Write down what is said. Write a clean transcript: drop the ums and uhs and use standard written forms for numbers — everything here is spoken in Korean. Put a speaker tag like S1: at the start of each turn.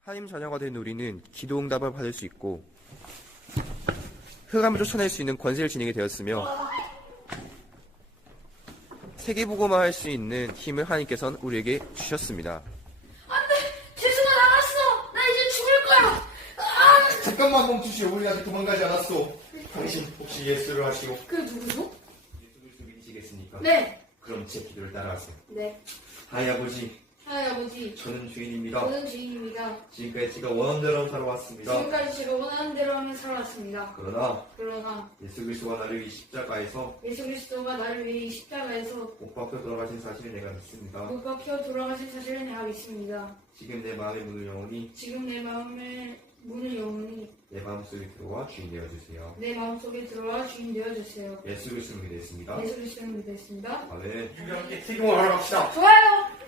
S1: 하나님 자녀가 된 우리는 기도응답을 받을 수 있고 흑암을 쫓아낼 수 있는 권세를 지니게 되었으며 세계복음화 할 수 있는 힘을 하나님께서는 우리에게 주셨습니다.
S2: 안돼! 재수가 나갔어! 나 이제 죽을 거야!
S3: 잠깐만 멈추시오. 우리 아직 도망가지 않았소. 당신 혹시 예수를 아시오?
S2: 그게 누구죠?
S3: 예수 그리스도 믿으시겠습니까?
S2: 네!
S3: 그럼 제 기도를 따라하세요.
S2: 네.
S3: 하이 아버지,
S2: 하나님 아버지,
S3: 저는 주인입니다.
S2: 저는 주인입니다.
S3: 지금까지 제가 원하는 대로 살아왔습니다.
S2: 지금까지 제가 원하는 대로 하며 살아왔습니다.
S3: 그러나 예수 그리스도가 나를 위해 십자가에서
S2: 예수 그리스도가 나를 위해 이 십자가에서
S3: 못 박혀 돌아가신 사실을 내가 믿습니다.
S2: 못 박혀 돌아가신 사실을 내가 믿습니다.
S3: 지금 내 마음의 문을 영원히
S2: 지금 내 마음의 문을 영원히
S3: 내 마음속에 들어와 주인 되어주세요.
S2: 내 마음속에 들어와 주인 되어주세요.
S3: 예수 그리스도를 믿겠습니다.
S2: 예수 그리스도를 믿겠습니다.
S3: 아멘. 우리 함께 기도하러 갑시다.
S2: 좋아요!